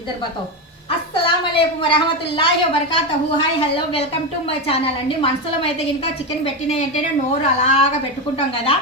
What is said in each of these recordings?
इधर बताओ अस्सलाम वालेकुम వరహమతుల్లాహి వబరకాతుహు hi hello welcome to my channel అండి. మనసులో అయితే ఇంకా చికెన్ పెట్టినాయి అంటేనే నోరు అలాగా పెట్టుకుంటాం కదా.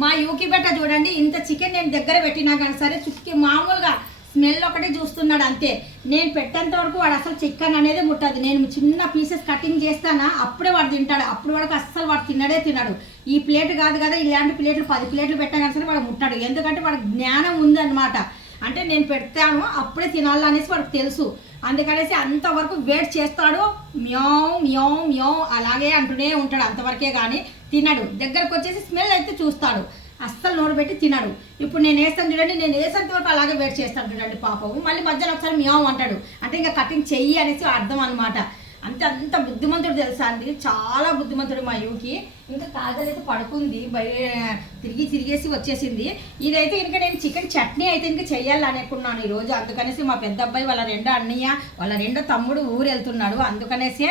మా యూకి బెట్ట చూడండి, ఇంత చికెన్ నేను దగ్గర పెట్టినా కానీ సరే చుక్కి మామూలుగా స్మెల్ ఒకటే చూస్తున్నాడు అంతే. నేను పెట్టేంత వరకు వాడు అసలు చికెన్ అనేది ముట్టదు. నేను చిన్న పీసెస్ కటింగ్ చేస్తానా అప్పుడే వాడు తింటాడు. అప్పుడు వరకు అస్సలు వాడు తినడు. ఈ ప్లేట్ కాదు కదా, ఇలాంటి ప్లేట్లు 10 ప్లేట్లు పెట్టా కానీ సరే వాడు ముట్టాడు. ఎందుకంటే వాడికి జ్ఞానం ఉందన్నమాట. అంటే నేను పెడతాను అప్పుడే తినాలనేసి వాడికి తెలుసు. అందుకనేసి అంతవరకు వెయిట్ చేస్తాడు. మ్యావ్ మ్యావ్ మ్యావ్ అలాగే అంటూనే ఉంటాడు. అంతవరకే కానీ తినడు. దగ్గరకు వచ్చేసి స్మెల్ అయితే చూస్తాడు, అస్సలు నోరు పెట్టి తినడు. ఇప్పుడు నేను వేస్తాను చూడండి, నేను వేసేంత వరకు అలాగే వెయిట్ చేస్తాను చూడండి పాపం. మళ్ళీ మధ్యలో ఒకసారి మ్యావ్ అంటాడు. అంటే ఇంకా కటింగ్ చెయ్యి అనేసి అర్థం అనమాట. అంత బుద్ధిమంతుడు తెలుసా అండి, చాలా బుద్ధిమంతుడు మా యూకి. ఇంకా కాజల్ అయితే పడుకుంది, తిరిగేసి వచ్చేసింది. ఇదైతే ఇంకా నేను చికెన్ చట్నీ అయితే ఇంకా చెయ్యాలి అనుకున్నాను ఈరోజు. అందుకనేసి మా పెద్ద అబ్బాయి వాళ్ళ రెండో అన్నయ్య వాళ్ళ రెండో తమ్ముడు ఊరు వెళ్తున్నాడు. అందుకనేసి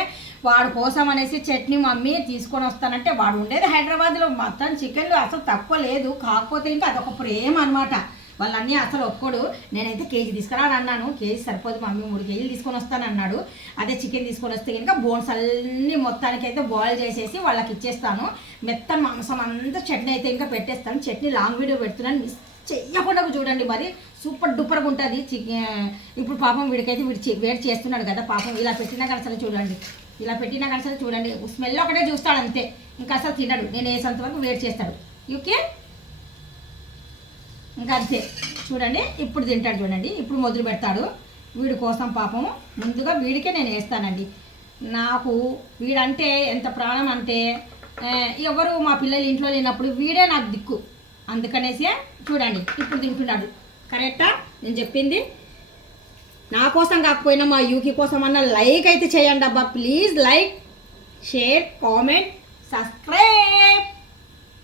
వాడు కోసం అనేసి చట్నీ మమ్మీ తీసుకొని వస్తానంటే, వాడు ఉండేది హైదరాబాద్లో. మొత్తం చికెన్లు అసలు తక్కువ లేదు, కాకపోతే ఇంకా అదొక ప్రేమ అనమాట. వాళ్ళన్నీ అసలు ఒక్కడు. నేనైతే కేజీ తీసుకురాని అన్నాను. కేజీ సరిపోదు మమ్మీ, 3 కేజీలు తీసుకొని వస్తానన్నాడు. అదే చికెన్ తీసుకొని వస్తే కనుక బోన్స్ అన్నీ మొత్తానికి అయితే బాయిల్ చేసేసి వాళ్ళకి ఇచ్చేస్తాను. మెత్తని మాంసం అంతా చట్నీ అయితే ఇంకా పెట్టేస్తాను. చట్నీ లాంగ్ వీడియో పెడుతున్నాను, మిస్ చెయ్యకుండా చూడండి. మరి సూపర్ డూపర్గా ఉంటుంది చికెన్. ఇప్పుడు పాపం వీడికైతే వేడి చేస్తున్నాడు కదా పాపం. ఇలా పెట్టినా కనసలు చూడండి, ఇలా పెట్టినా కనసలు చూడండి. స్మెల్ ఒకటే చూస్తాడు అంతే, ఇంకా అసలు తినడు. నేను వేసేంత వరకు వేడి చేస్తాడు ఓకే. ఇంకా అంతే చూడండి, ఇప్పుడు తింటాడు చూడండి. ఇప్పుడు మొదలు పెడతాడు. వీడి కోసం పాపం ముందుగా వీడికే నేను వేస్తానండి. నాకు వీడంటే ఎంత ప్రాణం అంటే, ఎవరు మా పిల్లలు ఇంట్లో లేనప్పుడు వీడే నాకు దిక్కు. అందుకనేసి చూడండి ఇప్పుడు తింటున్నాడు. కరెక్టా నేను చెప్పింది? నా కోసం కాకపోయినా మా యూకి కోసం అన్న లైక్ అయితే చేయండి అబ్బా please. Like, share, comment, subscribe.